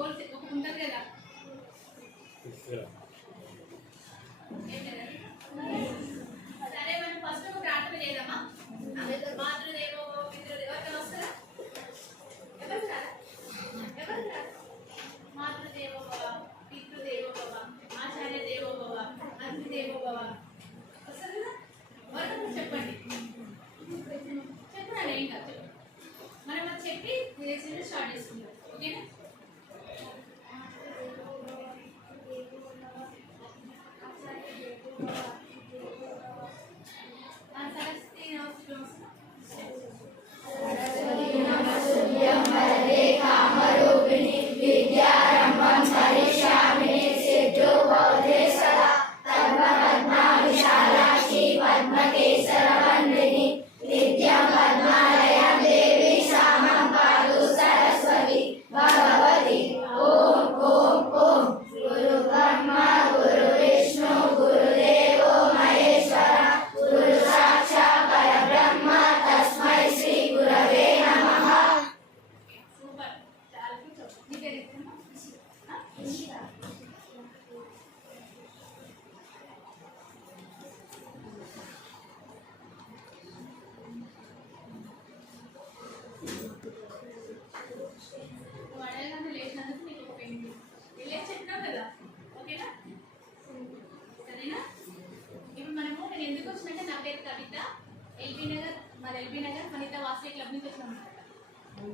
Goal ఒక ఉంటుంది కదా సరే మనం ఫస్ట్ ఒక ప్రార్థన చేద్దామా మాతృదేవో పితృదేవో ఎవరికైనా వస్తారా ఎవరు రారా ఎవరు రారా మాతృదేవో భవ పితృదేవో భవ ఆచార్య దేవో భవ అతిథిదేవో భవ వస్తారు కదా ఎవరికైనా చెప్పండి చెప్పండి ఏం కాదు మనం అది చెప్పి లెసన్ స్టార్ట్ చేసుకుందాం ఓకేనా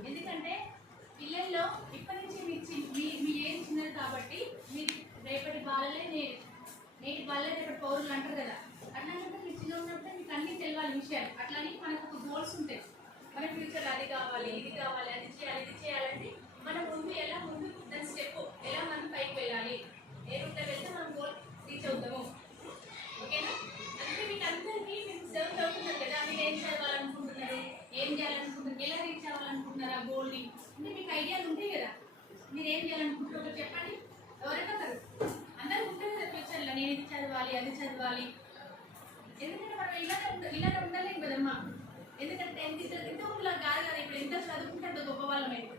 ఎందుకంటే పిల్లల్లో ఇప్పటి నుంచి మీ ఏజ్ చిన్నది కాబట్టి మీరు రేపటి బాలలే నేటి బాలలే రేపటి పౌరులు అంటారు కదా అట్లా మీరు చిన్న ఉన్నప్పుడు మీకు అన్ని తెలియాలి విషయాలు అట్లానే మనకు ఒక గోల్స్ ఉంటాయి మన ఫ్యూచర్ అది కావాలి ఇది కావాలి అది చేయాలి ఇది చేయాలంటే మనం ముందు ఎలా ముందు దాని స్టెప్ ఎలా మనం పైకి వెళ్ళాలి ఏ రూట్లో వెళ్తే మనం గోల్ రీచ్ అవుతాము ఓకేనా అంటే మీకు అందరికీ మీరు సర్వ్ చదువుతున్నారు కదా మీరు ఏం చదవాలనుకుంటున్నారు ఏం చేయాలనుకుంటున్నారు ఎలా రీచ్ అవ్వాలనుకుంటున్నారా గోల్ని అంటే మీకు ఐడియాలు ఉంటాయి కదా మీరు ఏం చేయాలనుకుంటున్నారు చెప్పండి ఎవరైనా కదా అందరూ ఉంటారు కదా ఫ్యూచర్లో నేను ఇది చదవాలి అది చదవాలి ఎందుకంటే మనం ఇలానే ఉండలేము కదమ్మా ఎందుకంటే ఎంత ఊళ్ళో కాదు కదా ఇప్పుడు ఎంత చదువుకుంటే అంత గొప్ప వాళ్ళం అయితే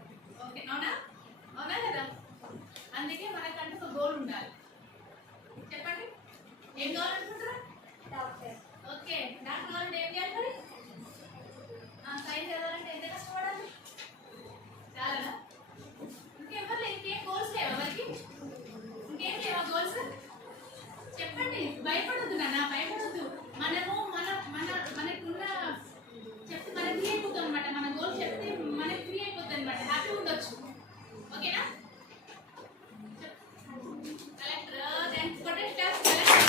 ఓకే అవునా అవునా కదా అందుకే మనకంటూ ఒక గోల్ ఉండాలి చెప్పండి ఏం కావాలనుకుంటారా డాక్టర్ ఓకే డాక్టర్ కావాలంటే ఏం చేయాలి మరి సైన్స్ చదవాలంటే ఎంత కష్టపడాలి చాలా ఇంకెవరు ఇంకేం గోల్స్ లేవా మనకి ఇంకేం లేవా గోల్స్ చెప్పండి భయపడొద్దు నాన్న భయపడొద్దు మనము మనకున్న చెప్తే మనకి ఫ్రీ అయిపోతుంది అనమాట మన గోల్స్ చెప్తే మనకి ఫ్రీ అయిపోతుంది అనమాట హ్యాపీ ఉండొచ్చు ఓకేనా collector thanks for the staff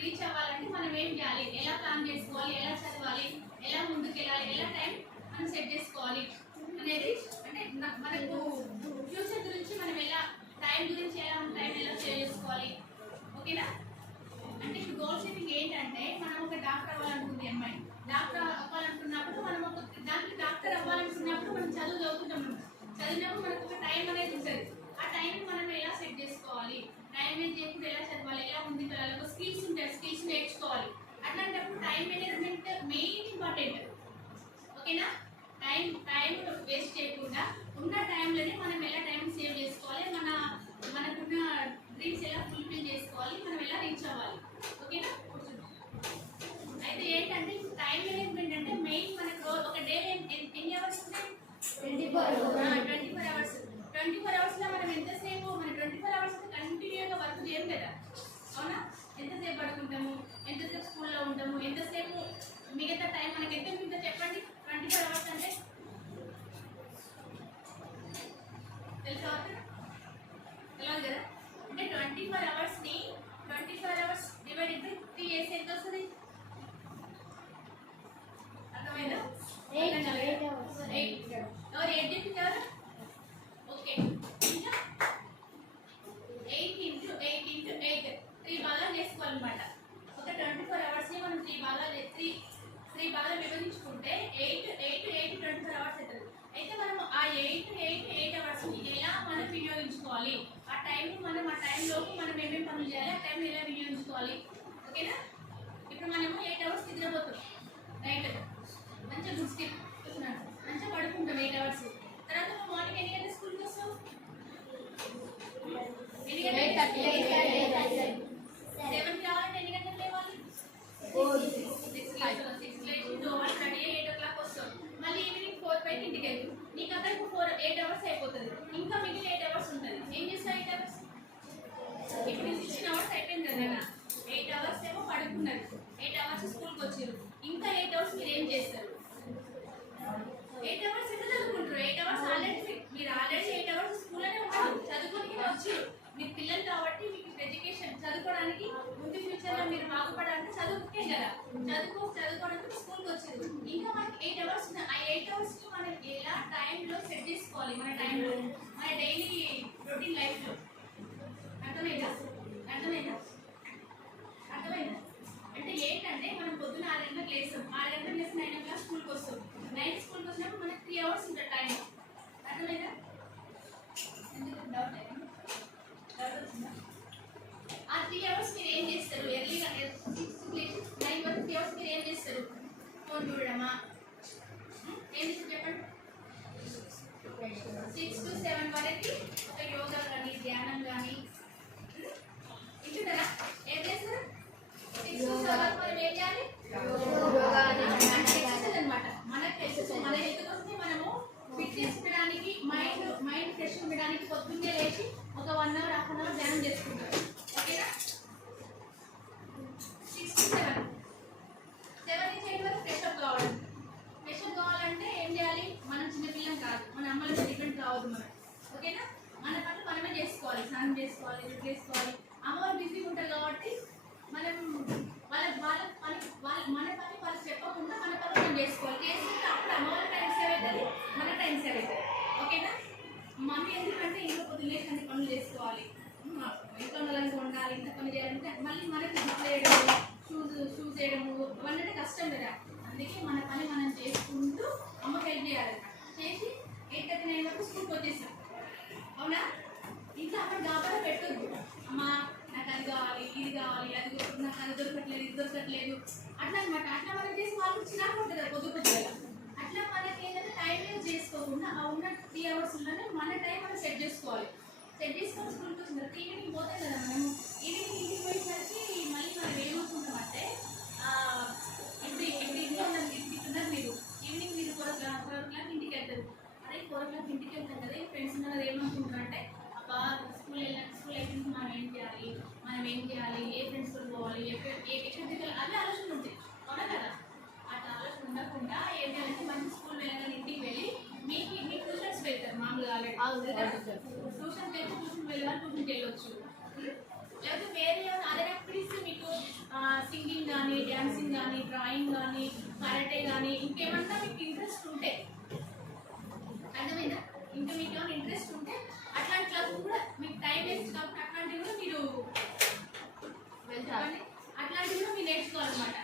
reach అవ్వాలంటే మనం ఏం చేయాలి ఎలా ప్లాన్ చేసుకోవాలి ఎలా చదవాలి ఎలా ముందుకు వెళ్ళాలి ఎలా టైం మనం సెట్ చేసుకోవాలి అనేది అంటే మనకు ఫ్యూచర్ గురించి మనం ఎలా టైం గురించి ఎలా టైం ఎలా సేవ్ చేసుకోవాలి ఓకేనా అంటే ఇప్పుడు గోల్ సెట్టింగ్ ఏంటంటే మనం ఒక డాక్టర్ అవ్వాలనుకుంది అమ్మాయి డాక్టర్ అవ్వాలనుకున్నప్పుడు మనం ఒక దానికి డాక్టర్ అవ్వాలనుకున్నప్పుడు మనం చదువుకుంటాం చదివినప్పుడు మనకు ఒక టైం అనేది ఉంటుంది ఆ టైం మనం ఎలా సెట్ చేసుకోవాలి టైం చేయకుండా ఎలా చదవాలి ఎలా ముందుకు వెళ్ళాలి ఒక స్కిల్స్ ఉంటాయి స్కిల్స్ నేర్చుకోవాలి అట్లాంటప్పుడు టైం మేనేజ్మెంట్ మెయిన్ ఇంపార్టెంట్ ఓకేనా టైం వేస్ట్ చేయకుండా ఉన్న టైంలోనే మనం ఎలా టైం సేవ్ చేసుకోవాలి మనకున్న డ్రీమ్స్ ఎలా ఫుల్ఫిల్ చేసుకోవాలి మనం ఎలా రీచ్ అవ్వాలి ఓకేనా అయితే ఏంటంటే టైం మేనేజ్మెంట్ అంటే మెయిన్ మనకు ఒక డే ఎన్ని అవర్స్ ఉంటాయి 24 అవర్స్ 24 అవర్స్లో మనం ఎంతసేపు మన 24 అవర్స్ కంటిన్యూగా వర్క్ చేయం కదా అవునా ఎంతసేపు పడుకుంటాము ఎంతసేపు స్కూల్లో ఉంటాము ఎంతసేపు మిగతా టైం మనకి ఎంత ఉంటుందో చెప్పండి 24 అవర్స్ అంటే తెలుసా తెలియదు కదా అంటే 24 అవర్స్ని 24 అవర్స్ డివైడెడ్ బై 3 చేస్తే ఎంత వస్తుంది అర్థమైందా 8 ఎవరు 8 చెప్తున్నారు ఓకే ఇంకా 8 into 8 3 భాగాలు చేసుకోవాలన్నమాట ఒక 24 అవర్స్ని మనం 3 భాగాలు విభజించుకుంటే 8 24 అవర్స్ అవుతుంది అయితే మనం ఆ 8 అవర్స్ని ఎలా మనం వినియోగించుకోవాలి వినియోగించుకోవాలి, ఆ టైం మనం ఆ టైంలోపు మనం ఏమేమి పనులు చేయాలి, ఆ టైం ఎలా వినియోగించుకోవాలి. ఓకేనా? ఇప్పుడు మనము 8 అవర్స్ నిద్రపోతాం నైట్, మంచిగా గుడ్ స్లీప్ మంచిగా పడుకుంటాం 8 అవర్స్. తర్వాత నువ్వు మార్నింగ్ ఎన్ని గంటల స్కూల్కి వస్తావు? ఎన్ని గంటలకి? 7కి రావాలంటే ఎన్ని గంటలకు లేవాలి? 6 లేచి 2 అవర్స్ రెడీ అయ్యి 8 o'clock వస్తావు. మళ్ళీ ఈవినింగ్ 4-5 ఇంటికి వెళ్తావు. నీకు అక్కడ 8 అవర్స్ అయిపోతుంది. ఇంకా మిగిలిన 8 అవర్స్ ఉంటుంది. ఏం చేస్తావు 8 అవర్స్? ఇప్పుడు 16 అవర్స్ అయిపోయింది కదా, 8 అవర్స్ ఏమో పడుకున్నారు, 8 అవర్స్ స్కూల్కి వచ్చారు. ఇంకా 8 అవర్స్ మీరు ఏం చేస్తారు? 8 అవర్స్ ఎట్లా చదువుకుంటారు? 8 అవర్స్ మీరు ఆల్రెడీ 8 అవర్స్ స్కూల్లోనే ఉంటారు, చదువుకోనికి వచ్చారు. మీరు పిల్లలు కాబట్టి మీకు ఎడ్యుకేషన్ చదువుకోవడానికి ముందు ఫ్యూచర్లో మీరు బాగుపడాలంటే చదువుకే కదా, చదువుకోవడానికి స్కూల్కి వచ్చారు. ఇంకా మనకి 8 అవర్స్ ఉన్నాయి. ఆ 8 అవర్స్కి మనం ఎలా టైంలో సెట్ చేసుకోవాలి, మన టైంలో మన డైలీ రొటీన్ లైఫ్లో. అర్థమైందా? అర్థమైందా? అంటే ఏంటంటే మనం పొద్దున 6 గంటలకు లేస్తాం, 6 గంటలకు లేసి 9 o'clock స్కూల్కి వస్తాం. నైట్ స్కూల్కి వచ్చినప్పుడు మనకి 3 అవర్స్ ఉంటుంది టైం. అర్థమైందా? ఎందుకు డౌట్ వచ్చిందా? ఆ 3 అవర్స్ మీరు ఏం చేస్తారు? ఎర్లీగా 6 లేచి 9 వరకు 3 అవర్స్ మీరు ఏం చేస్తారు? ఫోన్ చూడడమా? ఏం చేస్తారు చెప్పండి? 6 to 7 వరకు ఒక యోగా కానీ ధ్యానం కానీ ఇంటున్నారా? ఏం చేస్తారు? 6 to 7 వరకు మనం ఏం చేయాలి? అనమాట. మనకు తెలుసు మన హెల్త్ కోసమే మనము ఫిట్నెస్ ఉండడానికి, మైండ్ ఫ్రెష్ ఉండడానికి పొద్దున్నే లేచి ఒక 1 hour, ½ hour ధ్యానం చేసుకుంటారు. ఓకేనా? 6 to 7 నుంచి 8 వరకు ఫ్రెష్ అప్ కావాలి. ఫ్రెష్ అప్ కావాలంటే ఏం చేయాలి? మనం చిన్నపిల్లం కాదు, మన అమ్మల మీద డిపెండ్ కావద్దు మనం. ఓకేనా? మన పనులు మనమే చేసుకోవాలి, స్నానం చేసుకోవాలి, రిప్ చేసుకోవాలి. అమ్మవారు బిజీగా ఉంటారు కాబట్టి మనం మన పని వాళ్ళు చెప్పకుండా మన పని మనం చేసుకోవాలి. చేసుకుంటే అప్పుడు అమ్మవారి టైం సేవ్ అవుతుంది, మన టైం సేవ్ అవుతుంది. ఓకేనా? మమ్మీ ఎందుకంటే ఇంట్లో పొద్దున్నే అన్ని పనులు చేసుకోవాలి, ఇంట్లో వాళ్ళకి ఉండాలి, ఇంత పని చేయాలంటే మళ్ళీ మనకి బుక్ వేయడము, షూస్ వేయడము ఇవన్నీ కష్టం కదా. అందుకే మన పని మనం చేసుకుంటూ అమ్మకి హెల్ప్ చేయాలన్నమాట. చేసి 8:39 వరకు స్కూల్కి వచ్చేసాం. అవునా? ఇంట్లో అక్కడ గాబరా పెట్టొద్దు, అమ్మ నాకు అది కావాలి, ఇది కావాలి, అది నాకు అది దొరకట్లేదు, ఇది దొరకట్లేదు అట్లా అనమాట. అట్లా మనం చేసి వాళ్ళకి చిరాకు ఉంటుంది పొద్దుగా. అట్లా మనకి ఏంటంటే టైం యూజ్ చేసుకోకుండా ఆ ఉన్న 3 అవర్స్లోనే మన టైం మనం సెట్ చేసుకోవాలి. సెట్ చేసుకొని స్కూల్కి వచ్చిన తర్వాత ఈవినింగ్ పోతాం కదా, మనము ఈవినింగ్ ఇంటికి పోయేసరికి మళ్ళీ మనం ఏమవుతుంటామంటే ఇప్పుడు ఇంట్లో ఉన్నారు మీరు, ఈవినింగ్ మీరు 4 o'clock ఇంటికి వెళ్తారు. అదే 4 o'clock ఇంటికి వెళ్తాం కదా, ఫ్రెండ్స్ ఉన్నారు ఏమనుకుంటారంటే అబ్బా స్కూల్ అయిపోయింది, మనం ఏం చేయాలి, ఏ ఫ్రెండ్స్తో పోవాలి, ఎక్కడికి అదే ఆలోచన ఉంటాయి. అవునా కదా? అట్లా ఆలోచన ఉండకుండా ఏం చేయాలంటే మంచి స్కూల్ వెళ్ళగానే ఇంటికి వెళ్ళి మీకు ట్యూషన్స్ వెళ్తారు మామూలుగా ఆల్రెడీ ట్యూషన్కి వెళ్తే ట్యూషన్కి వెళ్ళాలి, ట్యూషన్కి వెళ్ళొచ్చు. లేకపోతే వేరే అదర్ యాక్టివిటీస్ మీకు సింగింగ్ కానీ, డ్యాన్సింగ్ కానీ, డ్రాయింగ్ కానీ, కరాటే కానీ ఇంకేమన్నా మీకు ఇంట్రెస్ట్ ఉంటే, అర్థమైందా? ఇంకా మీకు ఏమైనా ఇంట్రెస్ట్ ఉంటే అట్లాంటి క్లాస్ కూడా మీకు టైం వేస్ట్ కాబట్టి అట్లాంటివి కూడా మీరు వెళ్తారు, అట్లాంటివి కూడా మీరు నేర్చుకోవాలన్నమాట.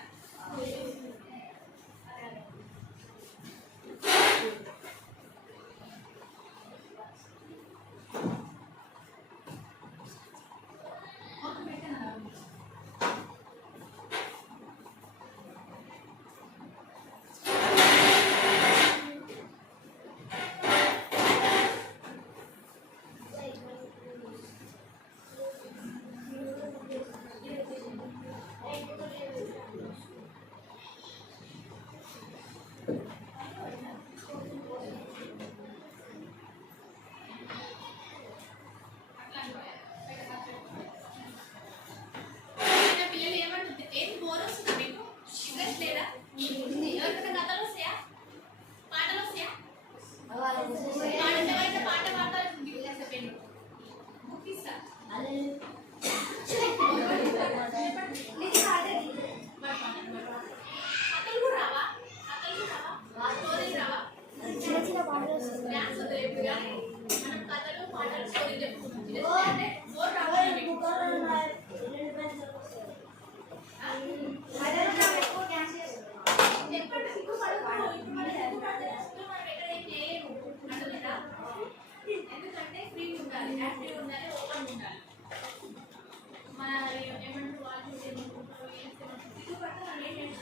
ఎందుకంటే ఫ్రీ ఉండాలి.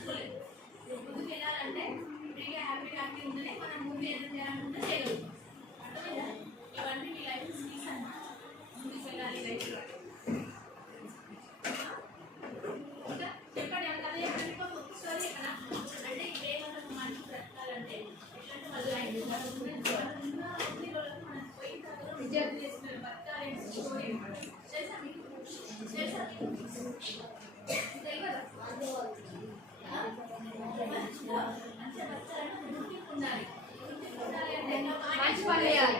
నేర్చుకోలేదు. ముందుకు వెళ్ళాలంటే ఫ్రీగా హ్యాపీ ఉంటేనే మనం ముందు ఏదో చేయాలనుకుంటే చేయగలుగుతాం. అర్థమైందా? ఇవన్నీ మీ లైఫ్ స్కిల్స్ అన్నమాట. ముందుకు వెళ్ళాలి లైఫ్లో. ఇంకా చెప్పండి అదే చెప్పండి ఒక స్టోరీ ఎక్కడ అంటే ఇదేమన్నా మనిషి బ్రతకాలంటే ఎట్లంటే వాళ్ళ లైఫ్ మనం పోయిన తర్వాత విద్యార్థి చేసిన బతకాలంటే స్టోరీ అనమాట. తెలుసా మీకు? తెలుసా తెలియదా? మంచిగా బతకాలంటే గుర్తింపు ఉండాలి. గుర్తింపు ఉండాలి అంటే మంచి పని చేయాలి.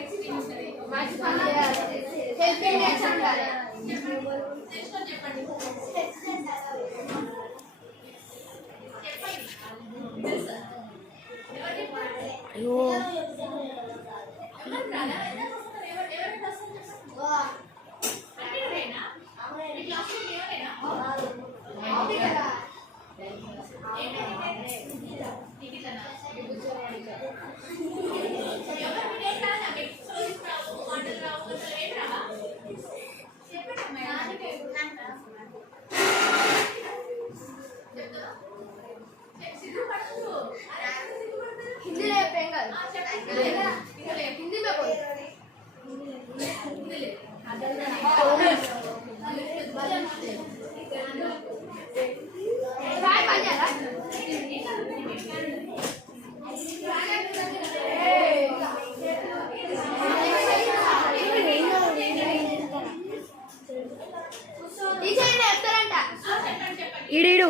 ఎక్స్పీరియన్స్ మంచి పని చేయాలి. చెప్పండి చెప్పండి అయ్యో हिंदी में बोल ఈడీడు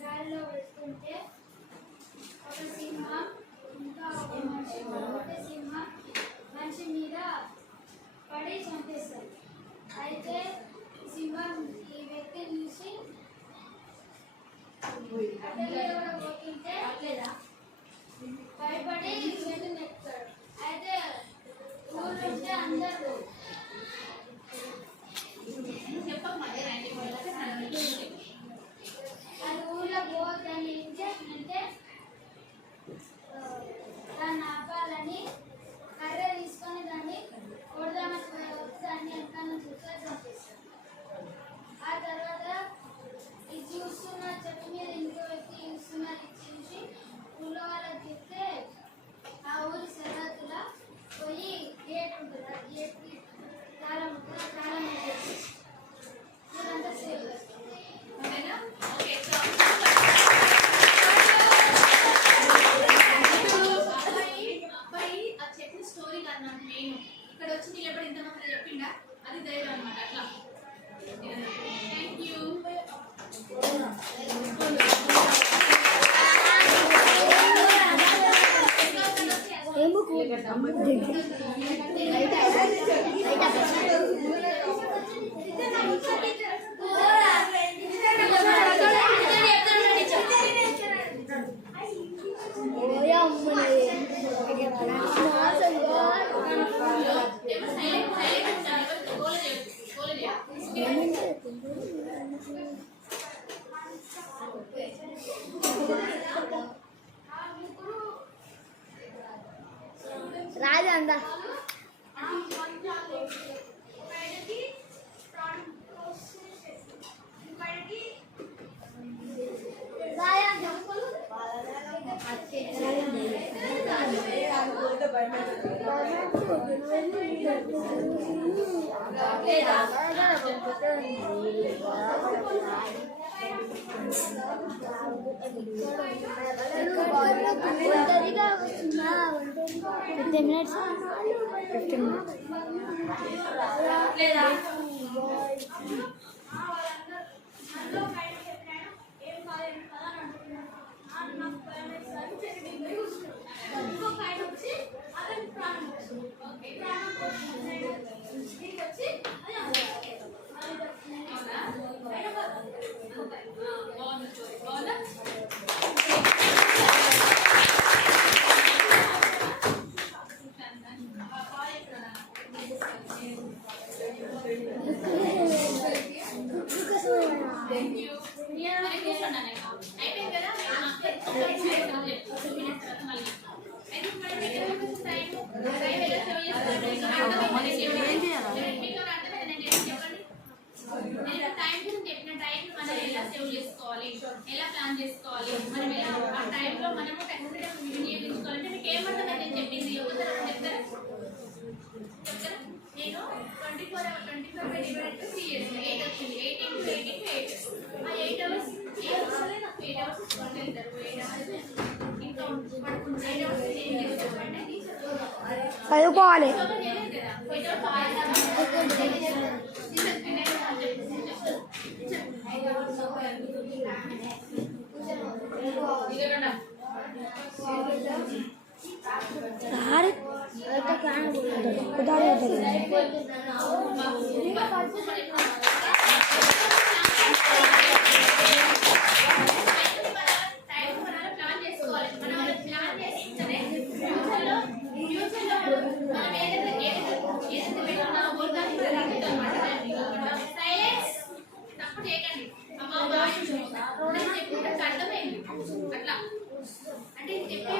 గాలిలో వెళ్తుంటే ఒక సింహం ఇంకా ఒక సింహం మనిషి మీద పడి చంపేస్తారు. అయితే సింహం ఈ వ్యక్తిని చూసి అటెండ్ కూడా పోతుంటే భయపడి చెట్టు నెక్కుతాడు. అయితే ఊళ్ళో అందరూ అది ఊళ్ళో పోదని ఏం చేస్తుందంటే దాన్ని ఆపాలని కర్ర తీసుకొని దాన్ని కొడదామని దాన్ని వెనకాల చంపేస్తాడు. ఆ తర్వాత ఇది చూస్తున్న చెట్టు మీద ఇంకో వ్యక్తి చూస్తున్నారు. ఇది చూసి ఊళ్ళో వాళ్ళకి చెప్తే ఆ ఊరి సరిహద్దులో పోయి గేట్ ఉంటుంది. ఆ గేట్కి తాళం ఉంటుంది. ఆ తాళం ఇదంతా సేవ్ స్టోరీ కాదు నాకు మెయిన్ ఇక్కడ వచ్చి నిలబడి ఇంతమంది చెప్పిండా అది ధైర్యం అనమాట. అట్లా థ్యాంక్ యూ. రాజా అందా రాజా మినిట్స్ 15 minutes. లేదా ఇంకొక ఆయన వచ్చి అతని ప్రాణం ఓకే ప్రాణం వచ్చి బాగుంది స్టోరీ బాగుందా థ్యాంక్ యూ మరి కూర్చోండి అయిపోయింది కదా ఎలా ప్లాన్ చేసుకోవాలి మనం ఎలా ఆ టైంలో మనము టెక్నికల్ వినియోగించుకోవాలంటే మీకు ఏమంటుందని నేను చెప్పింది ఒకసారి చెప్తారా చెప్తారా నేను 24/3 ఇయర్స్ 8 వచ్చింది 8 into 8 into 8 ఆ 8 hours 8 hours తీసుకొని వెళ్తారు 8 hours ఇంకా పడుకుంటారు 8 hours ఏం చేస్తారు అంటే చదువుకోవాలి. సార్ అట్లా అంటే చెప్పే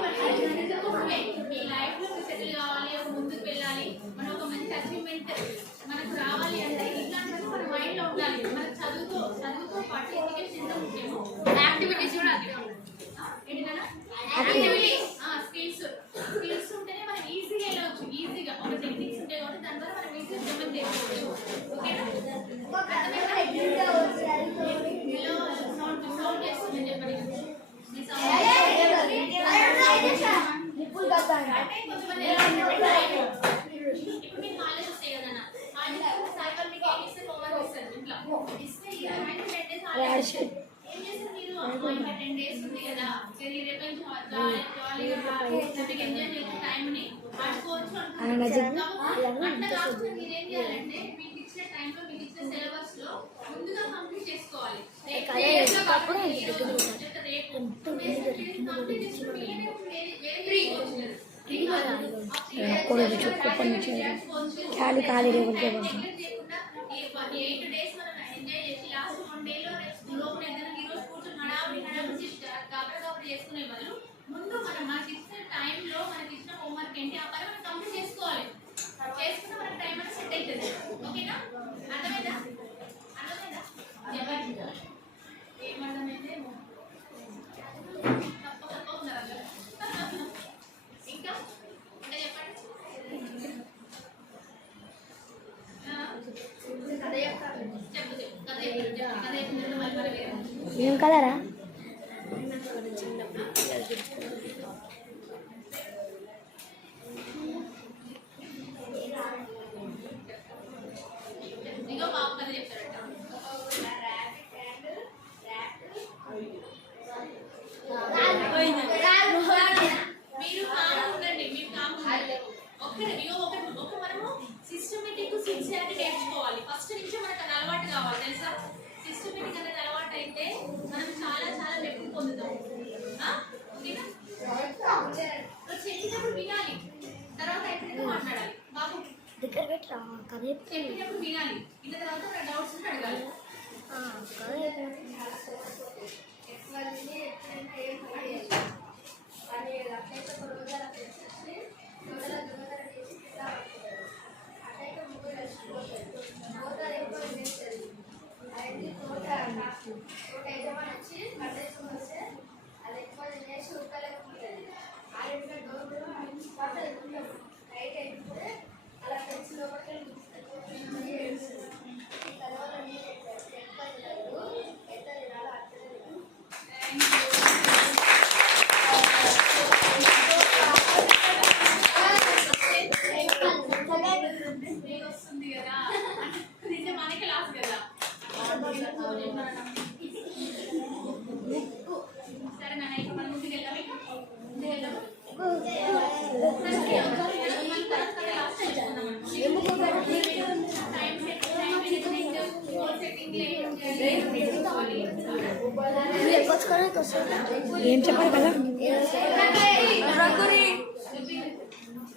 మీ లైఫ్ లో సెటిల్ కావాలి ఒక ముందుకు వెళ్ళాలి మనం ఒక మంచి అచీవ్మెంట్ మనకు రావాలి అంటే ఇట్లాంటివన్నీ మన మైండ్ లో ఉండాలి మన చదువుతో పాటు ఎడ్యుకేషన్ ఎంత ముఖ్యమో యాక్టివిటీస్ కూడా అట్లా ఉండాలి ఏంటన్నా స్కిల్స్ ఉంటేనే మనం ఈజీగా వెళ్ళవచ్చు ఈజీగా ఒక టెక్నిక్స్ ఉంటాయి కాబట్టి దాని ద్వారా మనం ఈజీగా డెవలప్ చేసుకోవచ్చు ఓకేనా సౌండ్ చేస్తుంది చెప్పండి కొంతమంది ఎలా ఇప్పుడు మీకు కాలేజ్ వస్తాయి కదా కాలేజ్ సైబర్ మీకు ఏం ఇస్తే హోంవర్క్ ఇస్తారు ఇంట్లో ఇస్తే ఏం చేస్తారు మీరు ఇంకా 10 days ఉంది కదా రేపు జాలీగా మీకు ఎంజాయ్ చేసే టైంని ఆడుకోవచ్చు అట్లా కాకుండా మీరు ఏం చేయాలంటే మీకు ఇచ్చిన టైంలో మీకు ఇచ్చిన సిలబస్ లో ముందుగా కంప్లీట్ చేసుకోవాలి ఖాళీ ఖాళీ రేపు 8 days మనం ఎంజాయ్ చేసి లాస్ట్ 1 day లో లోపల ఏదైనా ఈరోజు కూర్చొని హడావిడి కాబట్టి చేసుకునే వాళ్ళు ముందు మనకి ఇచ్చిన టైంలో మనకి ఇచ్చిన హోంవర్క్ ఏంటి ఆ పని మనం కంప్లీట్ చేసుకోవాలి చేసుకుంటే మనకి టైం అనేది సెట్ అవుతుంది ఓకేనా అర్థమైందా ఏమర్థమైతే తప్ప ఉన్నారు ఇంకా అంటే చెప్పండి ఏం కలరా ఇంకో బాబు కథ చెప్తారట మీరు కాము ఉండండి మీరు కాము ఒక మనము సిస్టమేటిక్ సిన్సియారిటీ నేర్చుకోవాలి ఫస్ట్ నుంచి మనకు అది అలవాటు కావాలి తెలుసా సిస్టమేటిక్ అనేది అలవాటు అయితే మనం చాలా చాలా మెప్పు పొందుతాం ఓకేనా చెప్పినప్పుడు వినాలి తర్వాత ఎక్కడికి మాట్లాడాలి బాబు దగ్గర పెట్టరా కథ చెప్పినప్పుడు వినాలి విన్న తర్వాత డౌట్స్ ఉంటే అడగాలి అలా ఏం చెప్పాలి కదా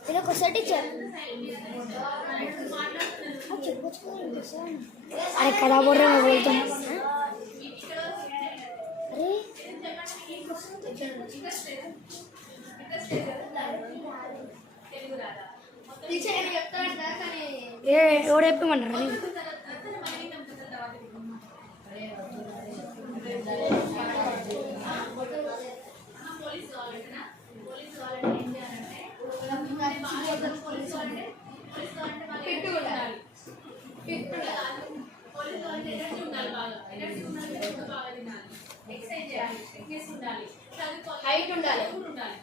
ఇలా వస్తా టీచర్ అరే కదా బోర్రే मैं बोलता हूँ అరే టీచర్ చెప్తాడు కానీ ఏ ఎవడు చెప్పమన్నారా నీకు పోలీస్ కావాలంటేనా పోలీస్ కావాలంటే ఏం చేయాలంటే పోలీస్ కావాలంటే పెట్టు ఉండాలి పోలీస్ కావాలంటే ఎనర్జీ ఉండాలి బాగా ఎనర్జీ ఉండాలి బాగా తినాలి ఎక్సర్సైజ్ చేయాలి ఫిట్నెస్ ఉండాలి చదువుకోవాలి హైట్ ఉండాలి ఉండాలి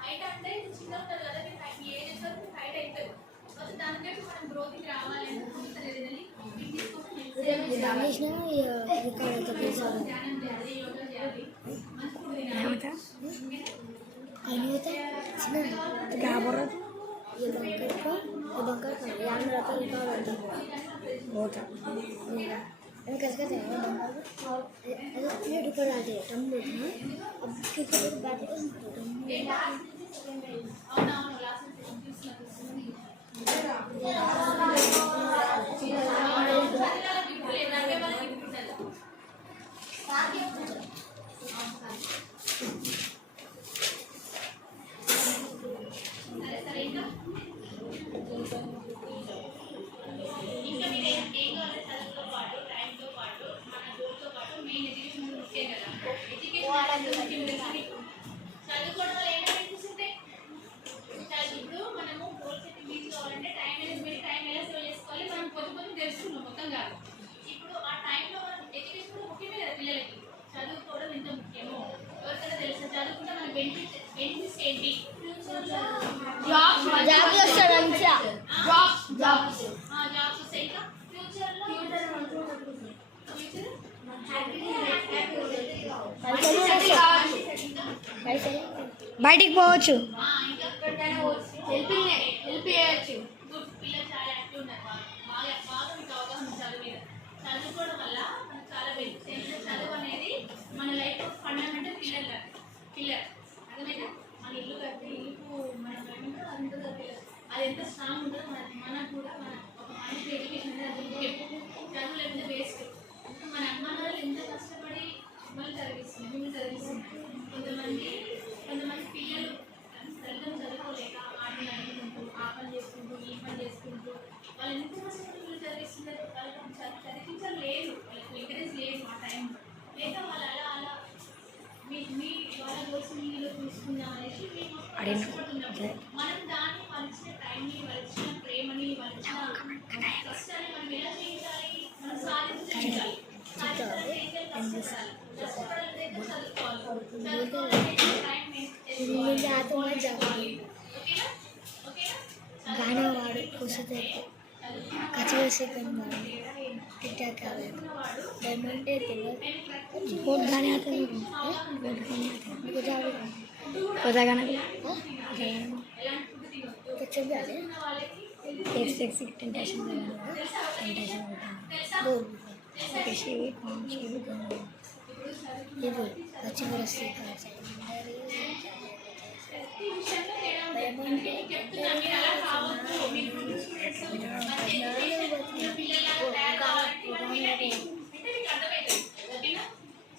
హైట్ అంటే చిన్న ఉంటుంది కదా మీ ఏజ్ వరకు హైట్ అవుతుంది కొంచెం దానికంటే మనం గ్రోత్కి రావాలి అంటే ఫిట్నెస్ కోసం ధ్యానం చేయాలి యోగా చేయాలి మంచి ఫుడ్ తినాలి क्या बोल रहा ये बंकर का यार मेरा तो लिखा हुआ था बहुत मैं कैसे कहते हैं बंकर और ये ऊपर आते हैं टम देखना अब किसी को बात है అవునవును లాస్ట్ చూస్తున్నా సరే సరే ఇంకా ఇంకా మీరు ఏం కావాలి చదువుతో పాటు టైంతో పాటు మన గోల్తో పాటు మెయిన్ ఎడ్యుకేషన్ ముఖ్యం కదా ఎడ్యుకేషన్ చదువుకోవడం వల్ల ఏమైనా బెనిఫిట్స్ ఉంటాయి ఇప్పుడు మనము గోల్ సెట్టింగ్ రీచ్ కావాలంటే టైం మేనేజ్మెంట్ టైం ఎలా సేవ్ చేసుకోవాలి మనం కొంచెం తెలుసుకున్నాం మొత్తం కాదు ఇప్పుడు ఆ టైంలో మనం ఎడ్యుకేషన్ కూడా ముఖ్యమే కదా పిల్లలకి చదువుకోవడం ఎంత ముఖ్యమో ఎవరికైనా తెలుసా చదువుకుంటే మన బెనిఫిట్స్ ఏంటి జాబ్స్ వస్తాయి ఇంకా ఫ్యూచర్లో బయటికి పోవచ్చు ఇంకా హెల్ప్ చేయొచ్చు గుడ్ పిల్లలు చాలా యాక్టివ్ ఉన్నారు బాగా బాగా మీకు అవగాహన ఉంది చదువు మీద చదువుకోవడం వల్ల మనకు చాలా బెనిఫిట్స్ ఏంటంటే చదువు అనేది మన లైఫ్ ఫండమెంటల్ పిల్లర్ అర్థమైనా మన ఇల్లు కట్టి ఇల్లుకు మనం ఏమంటారు అంత పిల్లర్ అది ఎంత స్ట్రాంగ్ ఉంటుందో మనకు కూడా మన ఒక మనిషి ఎడ్యుకేషన్ అనేది అది ముఖ్యం చదువు లేకపోతే వేస్ట్ మన అమ్మ నాన్నలు ఎంత కష్టపడి మిమ్మల్ని చదివిస్తున్నారు కొంతమంది పిల్లలు తల్లిదండ్రులు చదువుకోలేక ఆటలు ఆడుకుంటూ ఆ పని చేసుకుంటూ ఈ పని చేసుకుంటూ వాళ్ళు ఎంత కష్టపడి చదివిస్తున్నారు వాళ్ళకి చదివించడం లేదు వాళ్ళకి ఎంకరేజ్ లేదు ఆ టైంలో లేక వాళ్ళు అలా మీ వాళ్ళ కోసం మీలో చూసుకుందాం అనేసి మేము కష్టపడుతున్నప్పుడు మనం దాన్ని వాళ్ళు ఇచ్చిన టైంని వాళ్ళు ఇచ్చిన ప్రేమని వాళ్ళు ఇచ్చిన కష్టాన్ని మనం ఎలా చేయించాలి మనం సాధించాలి गाना वाడు कुसते कचरे से कम वाడు टिकटॉक का डायमंड है बहुत गाने आते हैं मुझे जावे पता गाना भी कच्चे भी आते एक से एक टेंटेशन बोल कैसे भी कौन सी भी गाना ये बोल अच्छी तरह से कर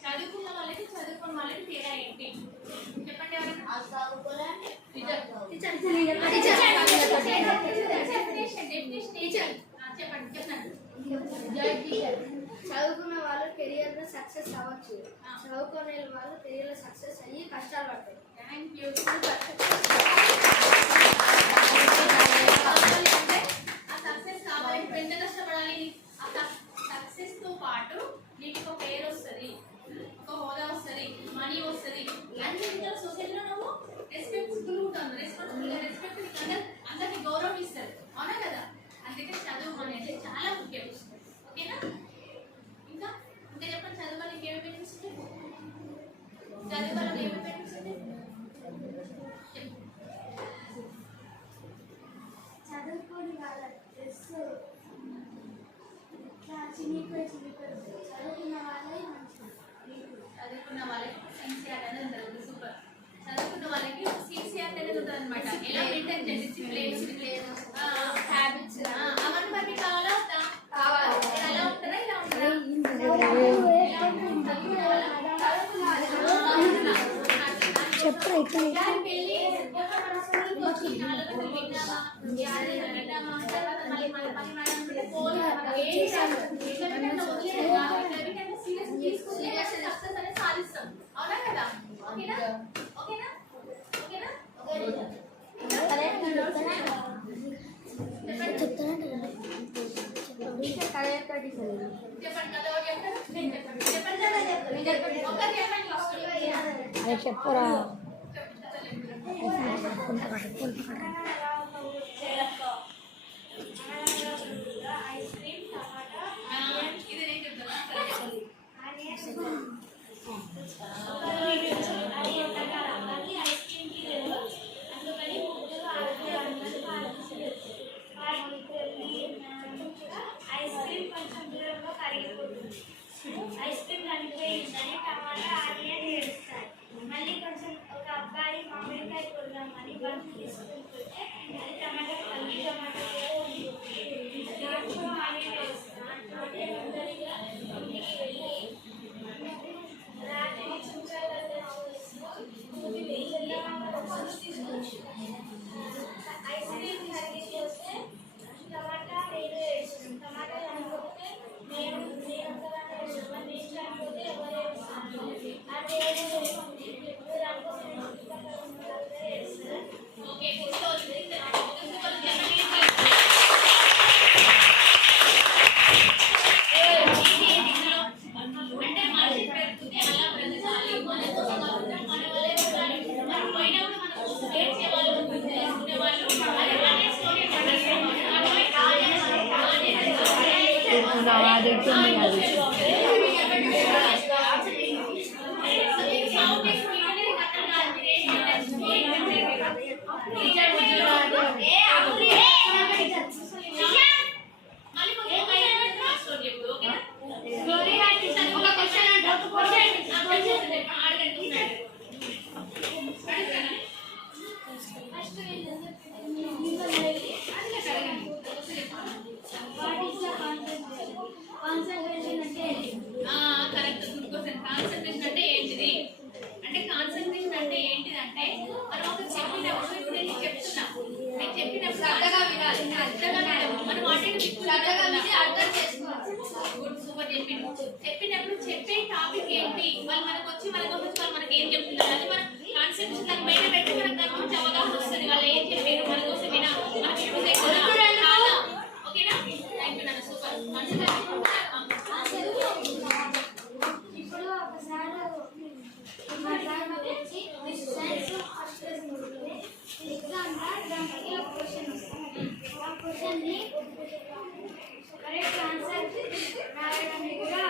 చదువుకున్న వాళ్ళకి చదువుకున్న వాళ్ళకి తేడా ఏంటి చెప్పండి చదువుకున్న వాళ్ళు కెరియర్లో సక్సెస్ అవ్వచ్చు చదువుకునే వాళ్ళు కెరియర్లో సక్సెస్ అయ్యి కష్టాలు పడతాయి థ్యాంక్ యూ సక్సెస్ కావాలి ఎంత కష్టపడాలి ఆ సక్సెస్తో పాటు నీకు ఒక పేరు వస్తుంది ఒక హోదా వస్తుంది మనీ వస్తుంది అన్ని విధాల సొసైటీలో నువ్వు రెస్పెక్ట్ఫుల్ ఉంటాను రెస్పెక్ట్ అందరికి గౌరవం ఇస్తారు అవునా కదా అందుకే చదువు అనేది చాలా ముఖ్యం ఓకేనా ఇంకా ఇంకా చెప్పండి చదువు వల్ల ఇంకేమి బెనిఫిట్స్ ఉంటాయి చదువు వల్ల ఏమి బెనిఫిట్స్ ఉంటాయి చదువుకోని వాళ్ళ డ్రెస్ ఇట్లా చినిగిపోయి చదువుకున్న వాళ్ళే మంచిగా చదువుకున్న వాళ్ళకి ఎక్కడ ఇక్కడ దాని పెళ్లి మన స్కూల్కి వచ్చి 4 గంటలు విన్నామా, 5 గంటలు విన్నామా, తర్వాత మళ్ళీ ఫోన్ ఇట్లా పెట్టండి వదిలేదా, సీరియస్ తీసుకుంటే సక్సెస్ అనేది సాధిస్తాం. అవునా కదా? ఓకేనా? ఓకేనా? ఓకేనా? చెప్పండి కదా, ఎవరు చెప్తారు? నేను చెప్పండి. చెప్పండి కదా, చెప్పండి. ఒకరు చెప్పండి ఫస్ట్. అదే చెప్పురా ఇది నేను చెప్తాను. ఐస్ క్రీమ్ కొంచెం దూరంలో కరిగిపోతుంది. ఐస్ క్రీమ్ కరిగిపోయిందని టమాటా ఆనియన్ ఏడుస్తాయి. మళ్ళీ కొంచెం ఒక అబ్బాయి మామిడికాయ కొడదామని బంతి తీసుకుంటుంటే అది టమాటా కలిగి టమాటా కూడా ఉండిపోతుంది. దాంట్లో ఆనియన్ వేస్తాను. తొందరగా ఇంటికి వెళ్ళి రాత్రి చుంచాలలో తీసుకొచ్చు. ఐస్ క్రీమ్ కరిగిపోతే టమాటా నేను వేసాను. టమాటా కరిగిపోతే నేను అంతగానే వేసాను. మరి నేను కరిగిపోతే ఎవరు వేస్తాను? అదే ఓకే అంటే మనిషి పెరుగుతుంది అలా బ్రతకాలి, మన కోసం కాకుండా మన వల్లే ఉండాలి. మనం పోయినప్పుడు మన కోసం ఏడ్చే వాళ్ళు, చేసుకునే వాళ్ళు అది అనే స్టోరీ కాన్సన్ట్రేషన్ అంటే కరెక్ట్. Good question. కాన్సన్ట్రేషన్ అంటే ఏంటిది అంటే, కాన్సన్ట్రేషన్ అంటే ఏంటిదంటే మనం ఒక చెప్పినప్పుడు, ఇప్పుడు నేను చెప్తున్నా, నేను చెప్పినప్పుడు శ్రద్ధగా వినాలి. మనం వాటిని శ్రద్ధగా విని అర్థం చేసుకోవాలి. గుడ్, సూపర్ చెప్పిండు. చెప్పినప్పుడు చెప్పే టాపిక్ ఏంటి, వాళ్ళు మనకు వచ్చి వాళ్ళు మనకి ఏం చెప్తున్నారు అది మనం కాన్సన్ట్రేషన్ దాన్ని బయట పెట్టి మనకు దాని గురించి అవగాహన వస్తుంది. వాళ్ళు ఏం చెప్పారు మన కోసం వినా మనకి యూజ్ అవుతుంది. ఓకేనా? థ్యాంక్ యూ నాన్న, సూపర్. ఇప్పుడు ఒకసారి వచ్చి సైన్స్ ఫస్ట్ ఎగ్జామ్ దానికి ఒక క్వశ్చన్ వస్తుంది. ఆ క్వశ్చన్ని కరెక్ట్ ఆన్సర్ రాయడం కూడా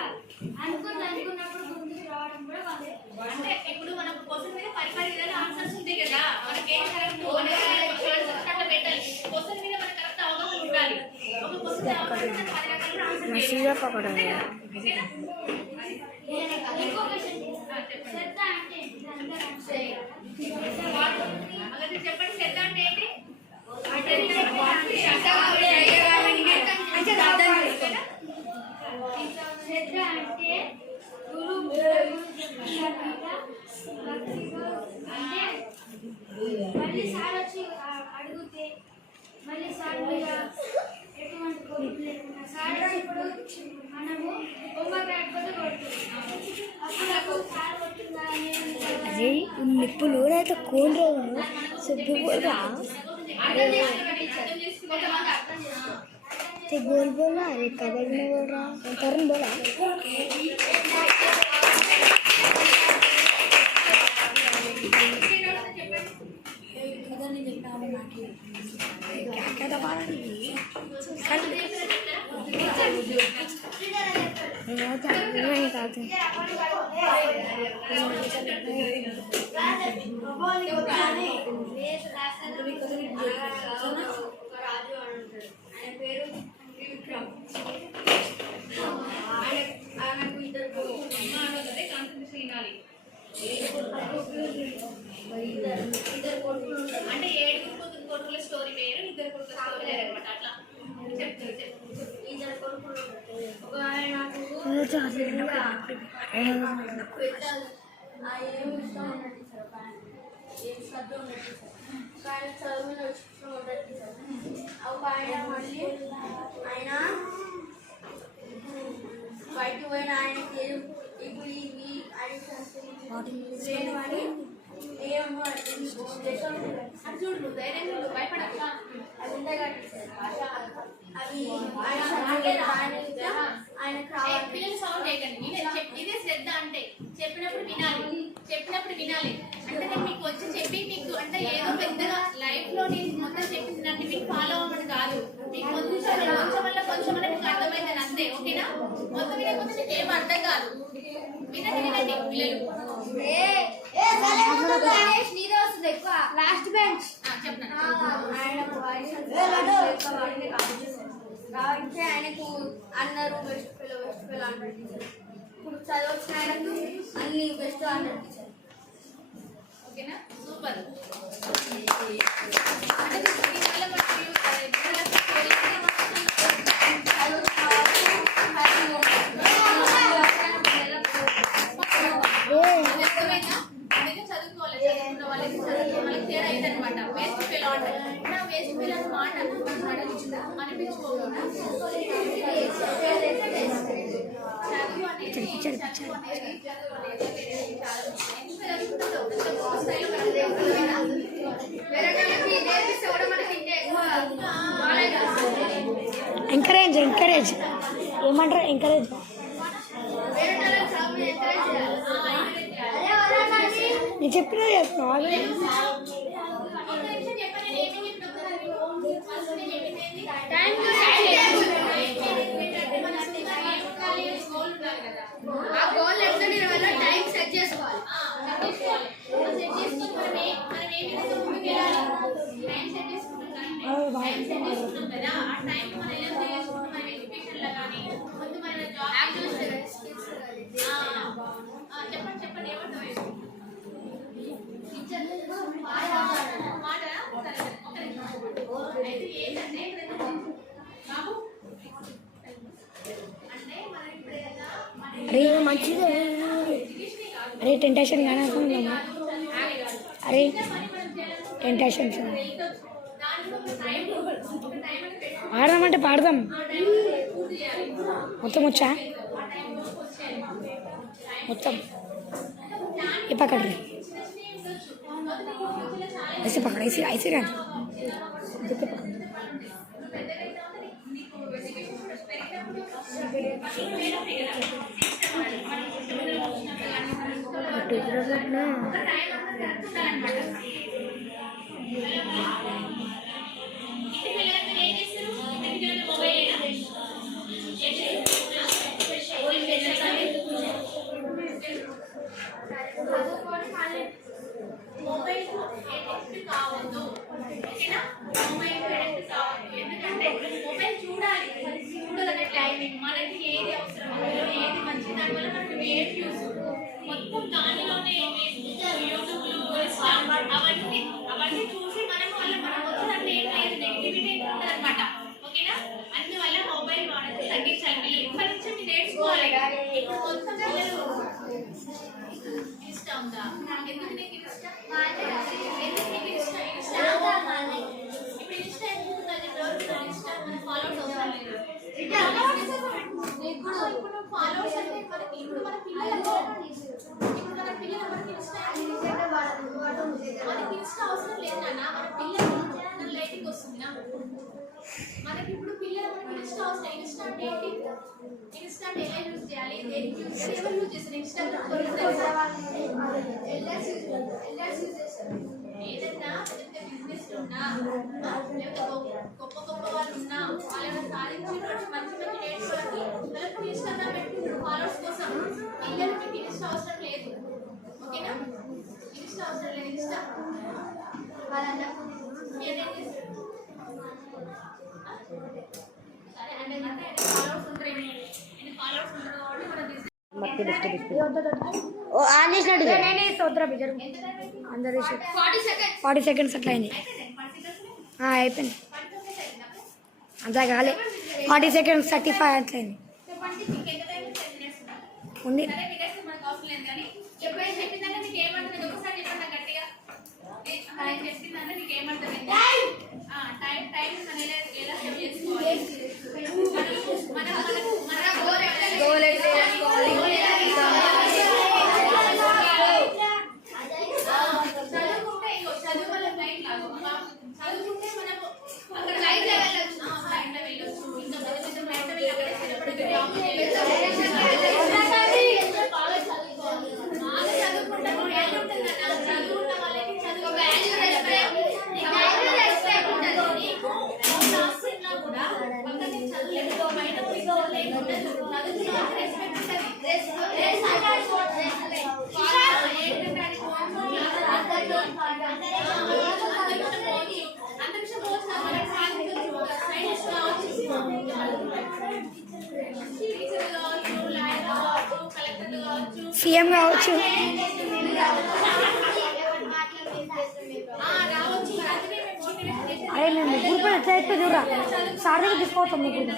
అనుకున్నప్పుడు గుర్తుకు రావడం కూడా బాగుంటుంది. అంటే ఇప్పుడు మన క్వశ్చన్ మీద పరిపరి విధాలు ఆన్సర్స్ ఉంటాయి కదా, మనకి ఏం కరెక్ట్ ఆన్సర్స్ అట్లా పెట్టాలి. క్వశ్చన్ మీద మనకు కరెక్ట్ అవగాహన ఉండాలి. ఒక క్వశ్చన్ అవగాహన 10 రకాల ఆన్సర్ ఇంకో క్వశ్చన్ శ్రద్ధ అంటే ఏంటి? అలాగే చెప్పండి. శ్రద్ధ అంటే ఏంటి? శ్రద్ధ అంటే గురువు అంటే మళ్ళీ సార్ వచ్చి అడిగితే మళ్ళీ సార్ మీద ఎటువంటి కోరిక లేకుండా సార్ ఇప్పుడు మనము హోంవర్క్ రాకపోతే కొడుతుంది. అప్పుడు సార్ కొట్టిందా अरे उन निप्पुलू అయితే కోన్ రోజు సుబ్బు बोला ते बोल बोला अरे कबल में बोल रहा तरुण बोला क्या क्या दबा रही नहीं कहते అంటే 7 కొడుకుల స్టోరీ వేరు, 2 కొడుకుల స్టోరీ వేరు అనమాట. అట్లా చెప్తారు. ఇద్దరు కొడుకులు ఒక ఆయన ఏమి ఇష్టం అన్నట్టు అర్థం ఉండదు సార్ ఆయన చదువు మీద ఇష్టం ఉండదు సార్ ఒక ఆయన మళ్ళీ ఆయన బయటకు పోయిన ఆయనకి ఇప్పుడు ఇవి లేను అని ఏమో అది చూడు నువ్వు ధైర్యంగా ఉండు, భయపడకు. అది ఉంటాయి కాబట్టి సార్ అవి ఆయన కావాలి పిల్లలు సౌండ్ చేయకండి. ఇదే శ్రద్ధ అంటే చెప్పినప్పుడు వినాలి, చెప్పినప్పుడు వినాలి. అంటే నేను మీకు వచ్చి చెప్పి మీకు అంటే ఏదో పెద్దగా లైఫ్ లో నేను మొత్తం చెప్పిందంటే మీకు ఫాలో అవ్వమని కాదు. మీకు కొంచెం వల్ల కొంచెం మీకు అర్థమైందని అంతే. ఓకేనా? మొత్తం వినకపోతే మీకు ఏం అర్థం కాదు. వినండి వినండి పిల్లలు. లాస్ట్ బెంచ్ చెప్పండి. కాబట్టి ఆయనకు అన్నారు బెస్ట్ పిల్ల అంటారు ఇప్పుడు చదవచ్చు ఆయనకు అన్ని బెస్ట్ అంటారు టీచర్ ఓకేనా? సూపర్. అంటే దీనివల్ల చదువుకోవాలి, చదువుకున్న వాళ్ళకి వాళ్ళకి తేడా అయిందనమాట. వేస్ట్ ఫెయిల్ అంటారు. వేస్ట్ ఫెయిల్ అన్న మాట అనిపించుకోకుండా చదువు అనేది ఎంకరేజ్ ఏమంటారు? ఎంకరేజ్ నేను చెప్పినా ఆ గోల్ ఎంత టైం సెట్ చేసుకోవాలి చెప్పండి చెప్పండి ఏమంటారు మాట అయితే ఏంటంటే బాబు అంటే మనం ఇప్పుడు ఏదైనా అరే మంచిది. అరే టెంటేషన్ కానీ అరే టెంటేషన్స్ ఆడదామంటే పాడదాం. మొత్తం వచ్చా? మొత్తం ఈ పక్కన ఐసీ పక్కన ఐసీ రాదు మొబైల్ ఎడిక్ట్ కావద్దు. ఓకేనా? మొబైల్ ఎడిక్ట్ కావద్దు. ఎందుకంటే మొబైల్ చూడాలనే టైమింగ్ మనకి ఏది అవసరం, ఏది మంచి, దానివల్ల మనకి ఏది యూస్ మొత్తం దానిలోనే యూట్యూబ్లు అవన్నీ చూసి మనం వల్ల మనం వచ్చినట్టు ఏం లేదు, నెగిటివిటీ ఉంటుంది అనమాట. ఓకేనా? అందువల్ల మొబైల్ వాడకం తగ్గించాలి. పిల్లలు ఇప్పటి నుంచి మీరు నేర్చుకోవాలి. ఇప్పుడు మొత్తం పిల్లలు ఇష్టం ఉందా? ఎందుకు నీకు ఇష్టం? ఎందుకు నీకు ఇష్టం? ఇప్పుడు ఇష్టం ఎందుకు ఇష్టం? మన ఫాలోవర్స్ అవసరం లేదు. ఇప్పుడు ఫాలోవర్స్ అంటే మనకి ఇప్పుడు మన పిల్లలకు మనకి ఇష్టం అవసరం లేదు నాన్న. మన పిల్లలు లైటింగ్ వస్తుంది నా మనకి ఇప్పుడు పిల్లలు మనకి ఇష్టం అవసరం. ఇన్స్టా అంటే ఏంటి? ఇన్స్టా అంటే ఎలా యూజ్ చేయాలి, దేనికి యూజ్ చేయాలి, ఎవరు యూజ్ చేస్తారు? ఇన్స్టాగ్రామ్ ఏదన్నా పెద్ద బిజినెస్ ఉన్నా లేకపోతే గొప్ప వాళ్ళు ఉన్నా వాళ్ళని సాధించినటువంటి మంచి నేర్చుకోవడానికి వాళ్ళకు ఇన్స్టాగ్రామ్ పెట్టుకుంటారు ఫాలోవర్స్ కోసం. పిల్లలు మీకు ఇన్స్టా అవసరం లేదు. ఓకేనా? ఇన్స్టా అవసరం లేదు. ఇన్స్టా వాళ్ళందరూ ఏదైనా చేస్తారు సరే అంటే ఫాలోవర్స్ ఉంటారు. ఫాలోవర్స్ ఉంటారు కాబట్టి మన బిజినెస్ అందరూ 40 seconds అట్లా అయింది. అయిపోయింది అంతా కాలే. 40 seconds 35 అట్లయింది ఉంది. సరే మనకు అవసరం లేదు కానీ ఎప్పుడైనా చెప్పిందంటే మీకు ఏమంటుంది ఒకసారి చెప్పండి గట్టిగా. చదువుకుంటాము ఏముంటుందన్న చదువుకున్న వాళ్ళకి చదువు రాస్తున్నా కూడా పక్కనే చదువు బయట లేకుండా చదువుతున్న రెస్పెక్ట్ అంతరిక్షం సీఎం కావచ్చు. అరే మేము ముగ్గురు కూడా ఎట్లా అయితే చూడ సార్ దగ్గర తీసుకోవచ్చాం ముగ్గురు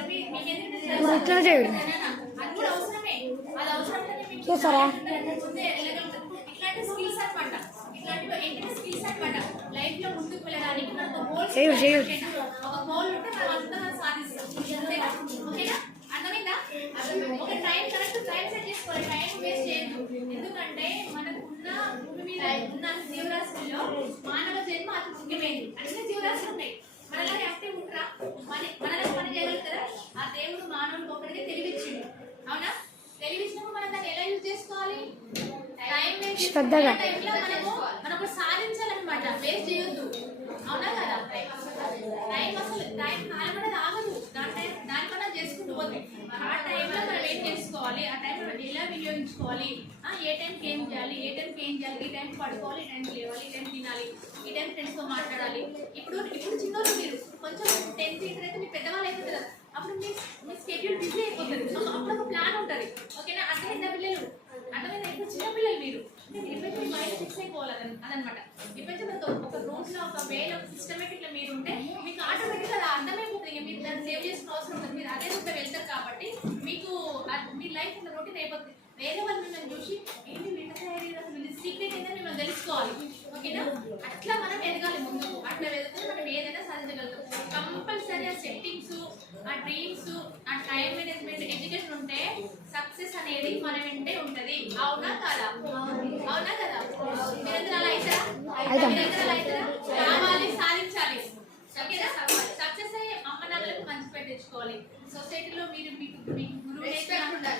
ఇప్పుడు ఇట్లా చేయడు చూసారా. చేయడు చేయడు ఎందుకంటే మనకున్న భూమి మీద ఉన్న జీవరాశుల్లో మానవ జన్మ అతి ముఖ్యమైనది. అన్ని జీవరాశులు ఉన్నాయి, మనలా యాక్టివ్ ఉంటారా, మనలా పని చేయగలుగుతారా? ఆ దేవుడు మానవునికి ఒకటిగా తెలివిచ్చిండు. అవునా? తెలివిచ్చినప్పుడు మనం దాన్ని ఎలా యూజ్ చేసుకోవాలి? టైంలో మనకు సాధించాలన్నమాట, వేస్ట్ చేయొద్దు. అవునా కదా? టైం అసలు టైం కాలమనేది ఆగదు, దాని మనం చేసుకుంటూ పోతే ఆ టైంలో మనం ఏం చేసుకోవాలి, ఆ టైం మనం ఎలా వినియోగించుకోవాలి, ఏ టైంకి ఏం చేయాలి, ఏ టైంకి ఏం చేయాలి, ఈ టైంకి పడుకోవాలి, ఈ టైంకి లేవాలి, ఈ టైం తినాలి, ఈ టైం ఫ్రెండ్స్తో మాట్లాడాలి. ఇప్పుడు చిన్నోళ్ళు మీరు కొంచెం 10th ఇంటర్ అయితే మీరు పెద్దవాళ్ళు అయిపోతుంది కదా, అప్పుడు మీ స్కెడ్యూల్ బిజీ అయిపోతుంది. అప్పుడు ఒక ప్లాన్ ఉంటుంది. ఓకేనా? అర్థమైందా పిల్లలు? అర్థమైందా? ఇప్పుడు చిన్న పిల్లలు మీరు ఎప్పుడైతే మీ మైండ్ ఫిక్స్ అయిపోవాలి అదనమాట. ఎప్పుడైతే ఒక రోజులో ఒక వేలో సిస్టమేటిక్గా మీరు ఉంటే మీకు ఆటోమేటిక్గా అది అర్థమైపోతుంది. ఇక మీరు దాన్ని సేవ్ చేసుకున్న అవసరం ఉంటుంది. మీరు అదే రూట్లో వెళ్తారు కాబట్టి మీకు మీ లైఫ్ ఇట్లా రొటీన్ అయిపోతుంది. వేరే వాళ్ళు మిమ్మల్ని చూసి ఏంటి వీళ్ళ సీక్రెట్ అయితే మిమ్మల్ని తెలుసుకోవాలి. ఓకేనా? అట్లా మనం ఎదగాలి ముందుకు. అట్లా వెళ్తే మనం ఏదైనా సాధించగలుగుతాం. కంపల్సరీ ఆ సెట్టింగ్స్, ఆ డ్రీమ్స్, ఆ టైం మేనేజ్మెంట్, ఎడ్యుకేషన్ ఉంటే సక్సెస్ అనేది మన వెంటే ఉంటది. అవునా కాదా? అవునా కదా? మీరందరూ అలా అవుతారా? మీరందరూ అలా అవుతారా? కావాలి, సాధించాలి. ఓకేనా? సక్సెస్ అయ్యి అమ్మ నాన్నలకు మంచి పేరు తెచ్చుకోవాలి. సొసైటీలో మీరు మీకు గురువు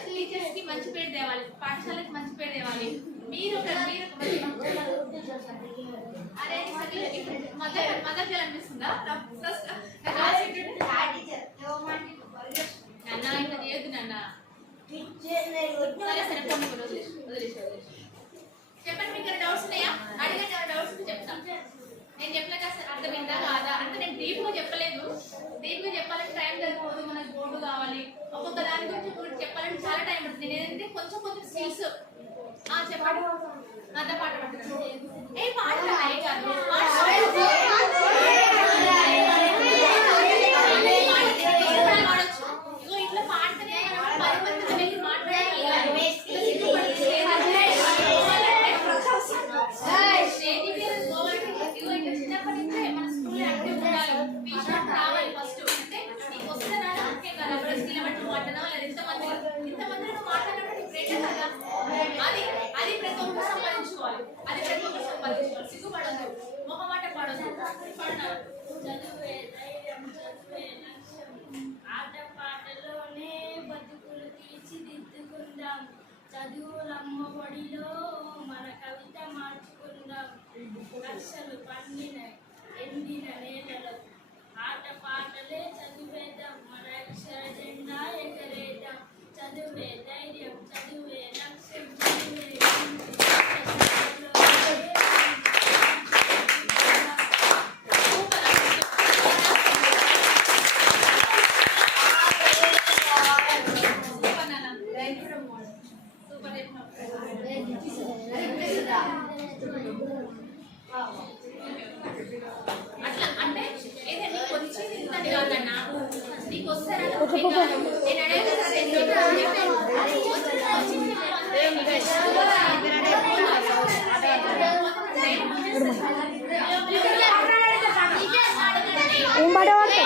టీచర్స్ కి మంచి పేరు తేవాలి, పాఠశాలకు మంచి పేరు తేవాలి. మీరు అరే మదర్ చేయాలనిపిస్తుందా? నాన్న ఇంకా చేయొద్దు నాన్న. సరే సరే చెప్పండి. మీకు డౌట్స్ ఉన్నాయా? అడిగండి. డౌట్స్ చెప్తాను. నేను చెప్పలేక అర్థమైందా కాదా అంటే నేను డీప్గా చెప్పలేదు. డీప్గా చెప్పాలంటే టైం సరిపోదు, మనకు బోర్డు కావాలి. ఒక్కొక్క దాని గురించి చెప్పాలంటే చాలా టైం పడుతుంది. నేను ఏంటంటే కొంచెం స్కిల్స్ చెప్పండి. అంత పాట పడుతున్నాను. ఏ పాట కాదు ఇగో ఇట్లా పాడితేనే మనం 10 మందితో వెళ్ళి మాట్లాడాలి. చిన్నప్పటి నుంచే మన స్కూల్ యాక్టివ్ ఉండాలి. టీచర్ రావాలి ఫస్ట్. అంటే నీకు వస్తే రాదా అంతే కదా, నిలబట్టి మాట్లాడడం లేదా ఇంతమందిలో మాట్లాడడం గ్రేటే కదా. అది ప్రతి ఒక్కరు సంపాదించుకోవాలి. సిగ్గుపడదు, మొహమాట పడదు. చదువే ధైర్యం, చదువే లక్ష్యం, ఆట పాటలోనే బతుకులు తీర్చిదిద్దుకుందాం. చదువులమ్మ ఒడిలో మన కవిత మార్చుకుందాం. లక్షలు పండిన ఎండిన నేలలో ఆట పాటలే చదివేద్దాం. మన అక్షర జెండా ఎగరేద్దాం. చదువే ధైర్యం, చదువే లక్ష్యం, చదువే అట్లా అంటే ఏదైనా నీకు వచ్చేది ఇంతది కాదన్నా, నీకు వస్తారా? నేను ఏం పాడేవాడు?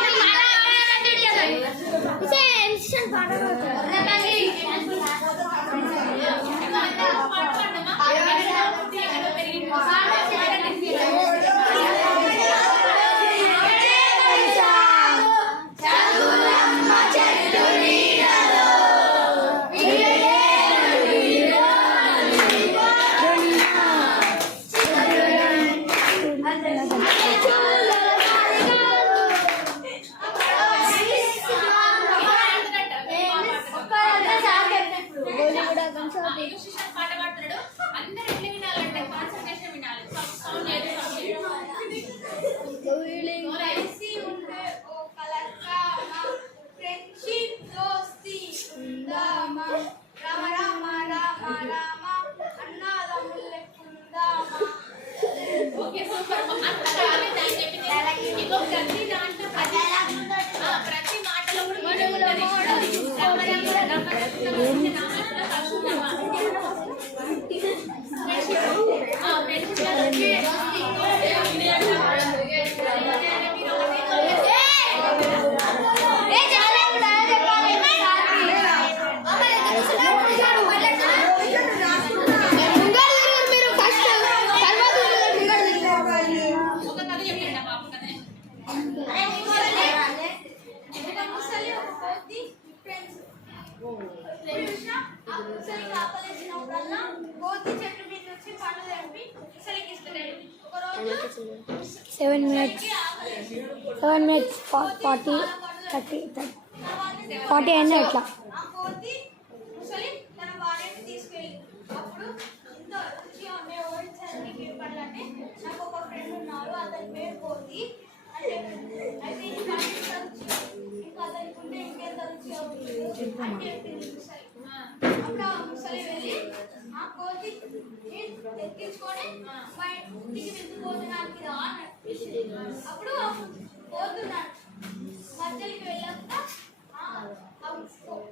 ఇగో ప్రతి దాంట్లో ప్రతి మాటలో కూడా Seven minutes 40 30 అయినా ఎట్లా తన భార్యని తీసుకెళ్ళి అప్పుడు ఎంతో రుచిగా ఉండే ఓడించాలని కీర్పడాలంటే నాకు ఒక ఫ్రెండ్ ఉన్నారు అతని పేరు కోతి అంటే అయితే ఇంకా అతనికి ఉంటే ఇంకెంత రుచిగా ఉంటుంది అంటే ముసలి అప్పుడు ఆ ముసలి వెళ్ళి ఆ కోతి ఎక్కించుకొని మా ఇంటికి వెళ్ళిపోతున్నానికి రా అన్నాడు అప్పుడు పోతున్నాడు మధ్యలోకి వెళ్ళాక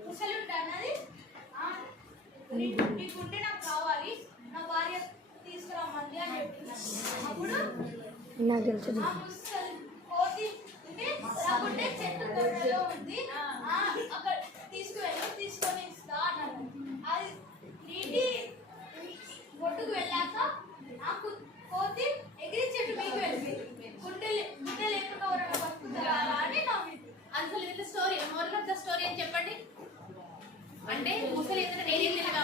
ముసలి అన్నది నీకుంటే నాకు కావాలి నా భార్య తీసుకురామంది అని చెప్తున్నాను అప్పుడు నాకు తెలుసు ఆ ముసలి కోతి అంటే రాకుంటే చెట్టు తొట్టలో ఉంది అక్కడ తీసుకొని ఇస్తా అన్నాడు అది నీటి ఒడ్డుకు వెళ్ళాక ఆ కోతి ఎగిరి చెట్టు మీకు వెళ్ళిపోయింది గుడ్డ లేకుండా ఎవరైనా బతుకుతారా అని నవ్వింది. అసలు ఇది story moral of the story అని చెప్పండి. అంటే ముసలి ఎదురు నేనే తిరిగా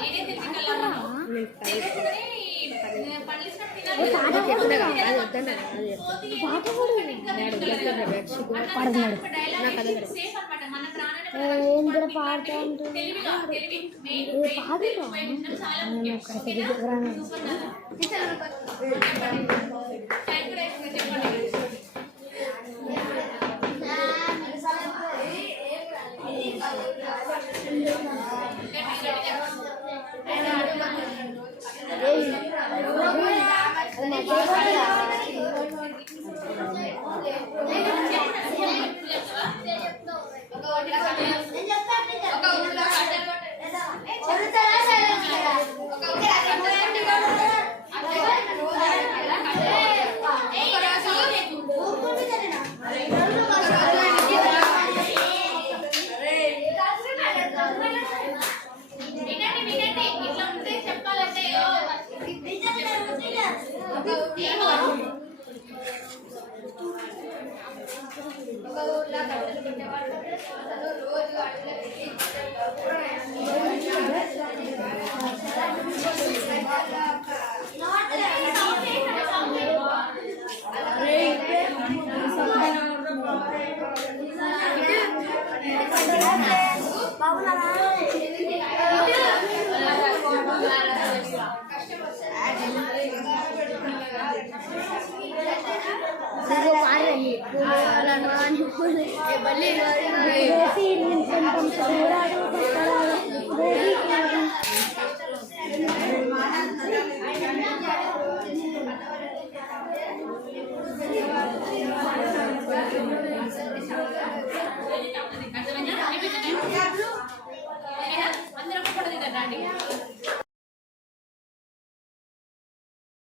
నేనే తిరిగి సేఫ్ అనమాట మన అందరం కూడా